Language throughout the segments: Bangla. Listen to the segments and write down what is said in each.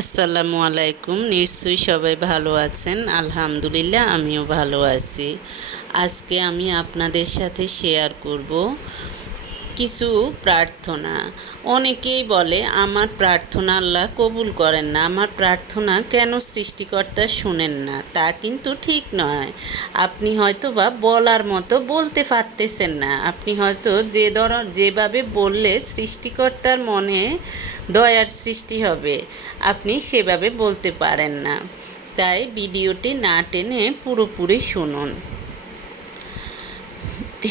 আসসালামু আলাইকুম। নিশ্চয়ই সবাই ভালো আছেন। আলহামদুলিল্লাহ আমিও ভালো আছি। আজকে আমি আপনাদের সাথে শেয়ার করব কিছু প্রার্থনা। অনেকেই বলে আমার প্রার্থনা আল্লাহ কবুল করেন না, আমার প্রার্থনা কেন সৃষ্টিকর্তা শুনেন না। তা কিন্তু ঠিক নয়। আপনি হয়তো বা বলার মতো বলতে পারতেছেন না, আপনি হয়তো যেভাবে বললে সৃষ্টিকর্তার মনে দয়ার সৃষ্টি হবে আপনি সেভাবে বলতে পারেন না। তাই ভিডিওটি না টেনে পুরোপুরি শুনুন।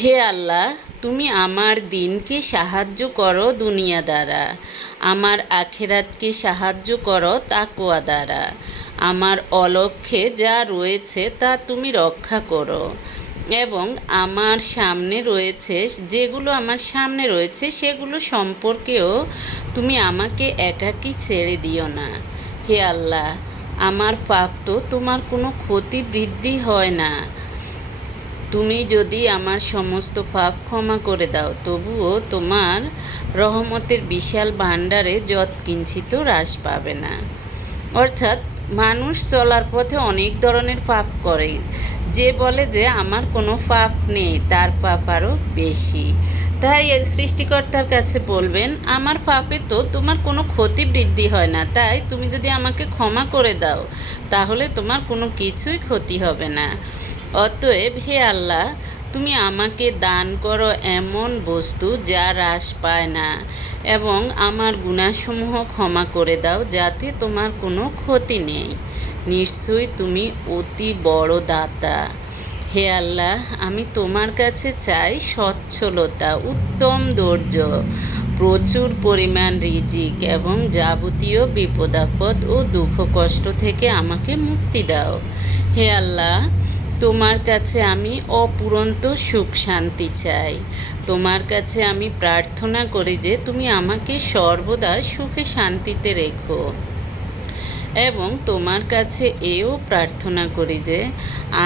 হে আল্লাহ, তুমি আমার দিনকে সাহায্য করো দুনিয়া দ্বারা, আমার আখেরাতকে সাহায্য করো তাকওয়া দ্বারা, আমার অলক্ষ্যে যা রয়েছে তা তুমি রক্ষা করো, এবং যেগুলো আমার সামনে রয়েছে সেগুলো সম্পর্কেও তুমি আমাকে একাকী ছেড়ে দিও না। হে আল্লাহ, আমার পাপ তো তোমার কোনো ক্ষতি বৃদ্ধি হয় না। তুমি যদি আমার সমস্ত পাপ ক্ষমা করে দাও, তবুও তোমার রহমতের বিশাল ভাণ্ডারে যৎকিঞ্চিত হ্রাস পাবে না। অর্থাৎ মানুষ চলার পথে অনেক ধরনের পাপ করে। যে বলে যে আমার কোনো পাপ নেই, তার পাপ আরও বেশি। তাই সৃষ্টিকর্তার কাছে বলবেন, আমার পাপে তো তোমার কোনো ক্ষতি বৃদ্ধি হয় না, তাই তুমি যদি আমাকে ক্ষমা করে দাও তাহলে তোমার কোনো কিছুই ক্ষতি হবে না। অতএব হে আল্লাহ, তুমি আমাকে দান করো এমন বস্তু যা হ্রাস পায় না, এবং আমার গুনাহসমূহ ক্ষমা করে দাও যাতে তোমার কোনো ক্ষতি নেই। নিশ্চয়ই তুমি অতি বড় দাতা। হে আল্লাহ, আমি তোমার কাছে চাই সচ্ছলতা, উত্তম ধৈর্য, প্রচুর পরিমাণ রিজিক, এবং যাবতীয় বিপদাপদ ও দুঃখ কষ্ট থেকে আমাকে মুক্তি দাও। হে আল্লাহ, তোমার কাছে আমি অপুরন্ত সুখ শান্তি চাই। তোমার কাছে আমি প্রার্থনা করি যে তুমি আমাকে সর্বদা সুখে শান্তিতে রেখো, এবং তোমার কাছে এও প্রার্থনা করি যে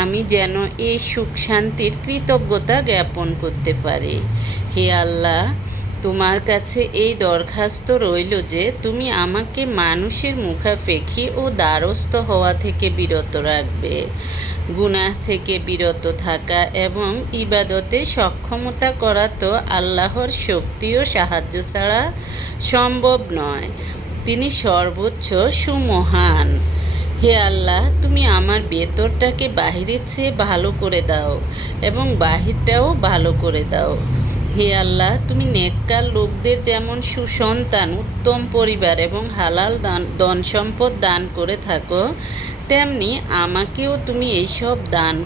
আমি যেন এই সুখ শান্তির কৃতজ্ঞতা জ্ঞাপন করতে পারি। হে আল্লাহ, তোমার কাছে এই দরখাস্ত রইল যে তুমি আমাকে মানুষের মুখাপেক্ষী ও দ্বারস্থ হওয়া থেকে বিরত রাখবে। গুনাহ থেকে বিরত থাকা এবং ইবাদতে সক্ষমতা করা তো আল্লাহর শক্তি ও সাহায্য ছাড়া সম্ভব নয়। তিনি সর্বোচ্চ সুমহান। হে আল্লাহ, তুমি আমার ভেতরটাকে বাহিরের চেয়ে ভালো করে দাও এবং বাহিরটাও ভালো করে দাও। হে আল্লাহ, তুমি নেককার লোকদের যেমন সুসন্তান, উত্তম পরিবার এবং হালাল ধন সম্পদ দান করে থাকো, তেমনি আমাকেও তুমি এইসব দান